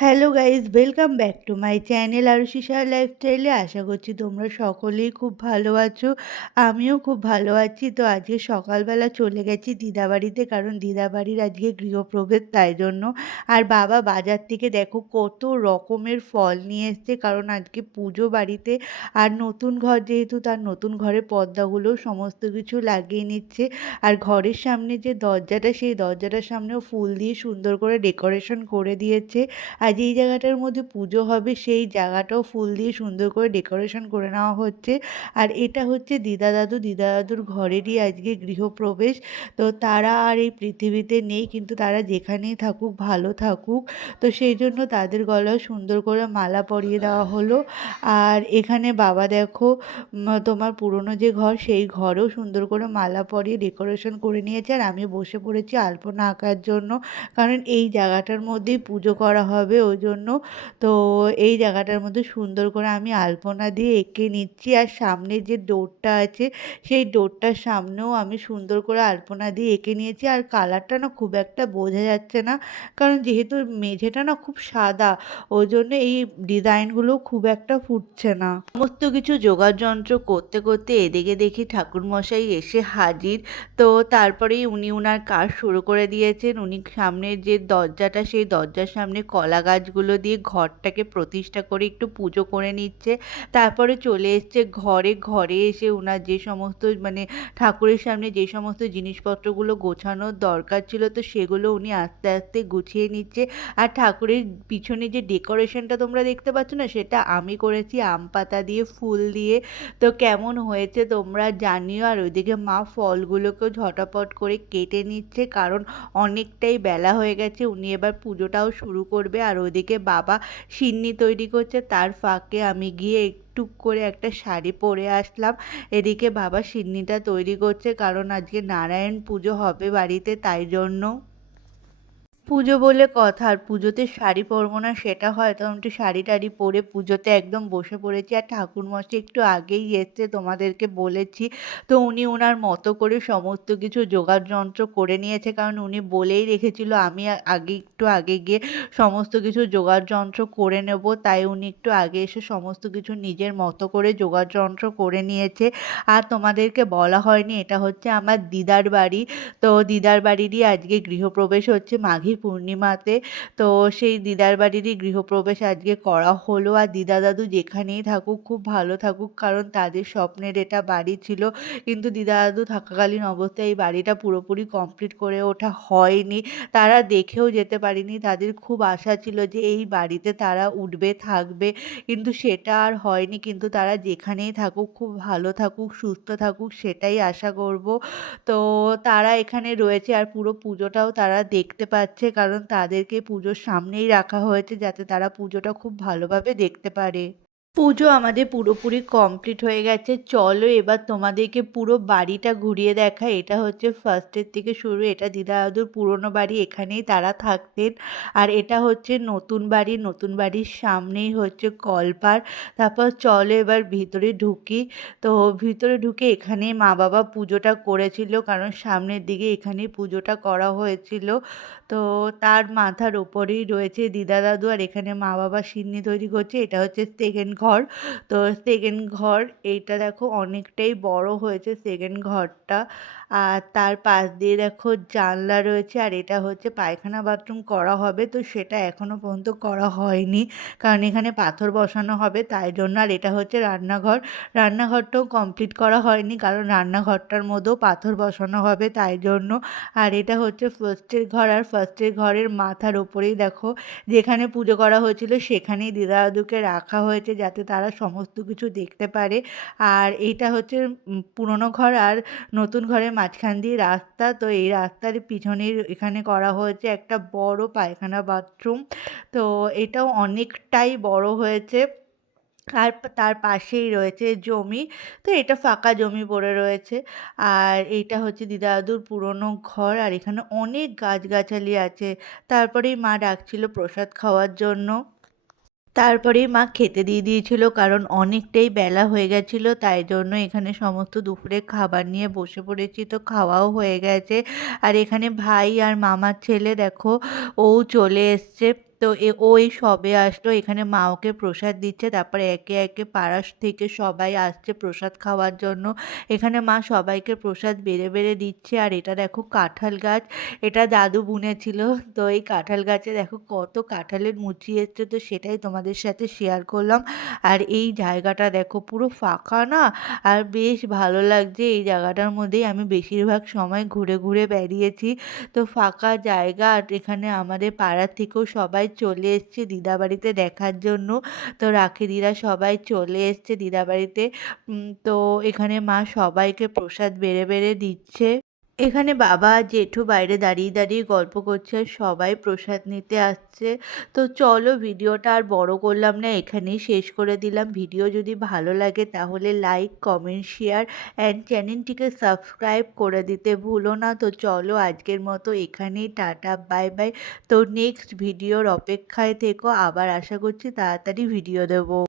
Hello guys, welcome back to my channel আরুষিসার লাইফস্টাইলে। আশা করছি তোমরা সকলেই খুব ভালো আছো। আমিও খুব ভালো আছি। তো আজকে সকালবেলা চলে গেছি দিদাবাড়িতে, কারণ দিদাবাড়ির আজকে গৃহপ্রবেশ, তাই জন্য। আর বাবা বাজার থেকে দেখো কত রকমের ফল নিয়ে এসছে, কারণ আজকে পুজো বাড়িতে। আর নতুন ঘর যেহেতু, তার নতুন ঘরের পর্দাগুলো সমস্ত কিছু লাগিয়ে নিচ্ছে। আর ঘরের সামনে যে দরজাটা, সেই দরজাটার সামনেও ফুল দিয়ে সুন্দর করে ডেকোরেশন করে দিয়েছে। আর যেই জায়গাটার মধ্যে পুজো হবে সেই জায়গাটাও ফুল দিয়ে সুন্দর করে ডেকোরেশন করে নেওয়া হচ্ছে। আর এটা হচ্ছে দিদা দাদুর ঘরেরই আজকে গৃহপ্রবেশ। তো তারা আর এই পৃথিবীতে নেই, কিন্তু তারা যেখানেই থাকুক ভালো থাকুক। তো সেই জন্য তাদের গলায় সুন্দর করে মালা পরিয়ে দেওয়া হলো। আর এখানে বাবা দেখো, তোমার পুরনো যে ঘর, সেই ঘরেও সুন্দর করে মালা পরিয়ে ডেকোরেশন করে নিয়েছে। আর আমি বসে পড়েছি আলপনা আঁকার জন্য, কারণ এই জায়গাটার মধ্যেই পুজো করা হবে ওই জন্য। তো এই জায়গাটার মধ্যে সুন্দর করে আমি আলপনা দিয়ে এঁকে নিচ্ছি। আর সামনে যে ডোরটা আছে, সেই ডোরটার সামনেও আমি সুন্দর করে আলপনা দিয়ে এঁকে নিয়েছি। আর কালারটা না খুব একটা বোঝা যাচ্ছে না, কারণ যেহেতু মেঝেটা না খুব সাদা, ওই জন্য এই ডিজাইনগুলো খুব একটা ফুটছে না। সমস্ত কিছু জোগাড় যন্ত্র করতে করতে এদিকে দেখি ঠাকুরমশাই এসে হাজির। তো তারপরেই উনি ওনার কাজ শুরু করে দিয়েছেন। উনি সামনের যে দরজাটা, সেই দরজার সামনে কলা গাছগুলো দিয়ে ঘরটাকে প্রতিষ্ঠা করে একটু পুজো করে নিচ্ছে। তারপরে চলে এসছে ঘরে। ঘরে এসে ওনার যে সমস্ত ঠাকুরের সামনে যে সমস্ত জিনিসপত্রগুলো গোছানোর দরকার ছিল, তো সেগুলো উনি আস্তে আস্তে গুছিয়ে নিচ্ছে। আর ঠাকুরের পিছনে যে ডেকোরেশনটা তোমরা দেখতে পাচ্ছ না, সেটা আমি করেছি আম পাতা দিয়ে, ফুল দিয়ে। তো কেমন হয়েছে তোমরা জানিও। আর ওইদিকে মা ফলগুলোকেও ঝটাপট করে কেটে নিচ্ছে, কারণ অনেকটাই বেলা হয়ে গেছে, উনি এবার পুজোটাও শুরু করবে। আর ওইদিকে বাবা সিন্নি তৈরি করছে, তার ফাঁকে আমি গিয়ে একটু করে একটা শাড়ি পরে আসলাম। এদিকে বাবা সিন্নিটা তৈরি করছে, কারণ আজকে নারায়ণ পুজো হবে বাড়িতে, তাই জন্য। পুজো বলে কথা, আর পুজোতে শাড়ি পরবো না সেটা হয়? তো আমি একটু শাড়ি টাড়ি পরে পুজোতে একদম বসে পড়েছি। আর ঠাকুরমশাই একটু আগেই এসছে, তোমাদেরকে বলেছি। তো উনি ওনার মতো করে সমস্ত কিছু জোগাড় যন্ত্র করে নিয়েছে, কারণ উনি বলেই রেখেছিল আমি একটু আগে গিয়ে সমস্ত কিছু জোগাড় যন্ত্র করে নেব। তাই উনি একটু আগে এসে সমস্ত কিছু নিজের মতো করে জোগাড় যন্ত্র করে নিয়েছে। আর তোমাদেরকে বলা হয়নি, এটা হচ্ছে আমার দিদার বাড়ি। তো দিদার বাড়িরই আজকে গৃহপ্রবেশ হচ্ছে মাঘী পূর্ণিমাতে। তো সেই দিদার বাড়িরই গৃহপ্রবেশ আজকে করা হলো। আর দিদা দাদু যেখানেই থাকুক খুব ভালো থাকুক, কারণ তাদের স্বপ্নের এটা বাড়ি ছিল। কিন্তু দিদা দাদু থাকাকালীন অবস্থায় এই বাড়িটা পুরোপুরি কমপ্লিট করে ওঠা হয়নি। তারা দেখেও যেতে পারেনি। তাদের খুব আশা ছিল যে এই বাড়িতে তারা উঠবে, থাকবে, কিন্তু সেটা আর হয়নি। কিন্তু তারা যেখানেই থাকুক খুব ভালো থাকুক, সুস্থ থাকুক, সেটাই আশা করব। তো তারা এখানে রয়েছে, আর পুরো পুজোটাও তারা দেখতে পাচ্ছে, কারণ তাদেরকে পুজোর সামনেই রাখা হয়েছে যাতে তারা পুজোটা খুব ভালোভাবে দেখতে পারে। পুজো আমাদের পুরোপুরি কমপ্লিট হয়ে গেছে। চলো এবার তোমাদেরকে পুরো বাড়িটা ঘুরিয়ে দেখাই। এটা হচ্ছে ফার্স্টের থেকে শুরু। এটা দিদা দাদুর পুরনো বাড়ি, এখানেই তারা থাকতেন। আর এটা হচ্ছে নতুন বাড়ি। নতুন বাড়ির সামনেই হচ্ছে কলপার। তারপর চলো এবার ভিতরে ঢুকি। তো ভিতরে ঢুকে এখানেই মা বাবা পুজোটা করেছিল, কারণ সামনের দিকে এখানেই পুজোটা করা হয়েছিল। তো তার মাথার ওপরেই রয়েছে দিদা দাদু, আর এখানে মা বাবা সিন্নি তৈরি করছে। এটা হচ্ছে সেকেন্ড ঘর। তো সেকেন্ড ঘর এইটা দেখো অনেকটাই বড় হয়েছে সেকেন্ড ঘরটা। আর তার পাশ দিয়ে দেখো জানলা রয়েছে। আর এটা হচ্ছে পায়খানা বাথরুম করা হবে, তো সেটা এখনো পর্যন্ত করা হয়নি, কারণ এখানে পাথর বসানো হবে, তাই জন্য। আর এটা হচ্ছে রান্নাঘর। রান্নাঘরটাও কমপ্লিট করা হয়নি, কারণ রান্নাঘরটার মধ্যেও পাথর বসানো হবে, তাই জন্য। আর এটা হচ্ছে ফার্স্টের ঘর। আর ফার্স্টের ঘরের মাথার ওপরেই দেখো, যেখানে পুজো করা হয়েছিল সেখানেই দিদা দাদুকে রাখা হয়েছে, যাতে তারা সমস্ত কিছু দেখতে পারে। আর এইটা হচ্ছে পুরনো ঘর আর নতুন ঘরের মাঝখান দিয়ে রাস্তা। তো এই রাস্তার পিছনের এখানে করা হয়েছে একটা বড় পায়খানা বাথরুম। তো এটাও অনেকটাই বড় হয়েছে। আর তার পাশেই রয়েছে জমি। তো এটা ফাঁকা জমি পড়ে রয়েছে। আর এইটা হচ্ছে দিদা দাদুর পুরনো ঘর। আর এখানে অনেক গাছগাছালি আছে। তারপরেই মা ডাকছিল প্রসাদ খাওয়ার জন্য। তারপরেই মা খেতে দিয়ে দিয়েছিল, কারণ অনেকটাই বেলা হয়ে গেছিল, তাই জন্য। এখানে সমস্ত দুপুরে খাবার নিয়ে বসে পড়েছি, তো খাওয়াও হয়ে গেছে। আর এখানে ভাই আর মামার ছেলে দেখো, ও চলে এসছে। তো ও এই সবে আসলো। এখানে মা ওকে প্রসাদ দিচ্ছে। তারপরে একে, একে পাড়া থেকে সবাই আসছে প্রসাদ খাওয়ার জন্য। এখানে মা সবাইকে প্রসাদ বেড়ে, বেড়ে দিচ্ছে। আর এটা দেখো কাঁঠাল গাছ। এটা দাদু বুনেছিল। তো এই কাঁঠাল গাছে দেখো কত কাঁঠালের মুচি এসছে, তো সেটাই তোমাদের সাথে শেয়ার করলাম। আর এই জায়গাটা দেখো পুরো ফাঁকা না, আর বেশ ভালো লাগছে। এই জায়গাটার মধ্যেই আমি বেশিরভাগ সময় ঘুরে, ঘুরে বেরিয়েছি। তো ফাঁকা জায়গা, আর এখানে আমাদের পাড়ার থেকেও সবাই চলে এসছে দিদাবাড়িতে দেখার জন্য। তো রাখেরিরা সবাই চলে এসছে দিদাবাড়িতে। তো এখানে মা সবাইকে প্রসাদ বেড়ে, বেড়ে দিচ্ছে। এখানে বাবা আর জেঠু বাইরে দাঁড়িয়ে, দাঁড়িয়ে গল্প করছে আর সবাই প্রসাদ নিতে আসছে। তো চলো ভিডিওটা আর বড় করলাম না, এখানেই শেষ করে দিলাম। ভিডিও যদি ভালো লাগে তাহলে লাইক, কমেন্ট, শেয়ার অ্যান্ড চ্যানেলটিকে সাবস্ক্রাইব করে দিতে ভুলো না। তো চলো আজকের মতো এখানেই টাটা, বাই বাই। তো নেক্সট ভিডিওর অপেক্ষায় থেকো, আবার আশা করছি তাড়াতাড়ি ভিডিও দেবো।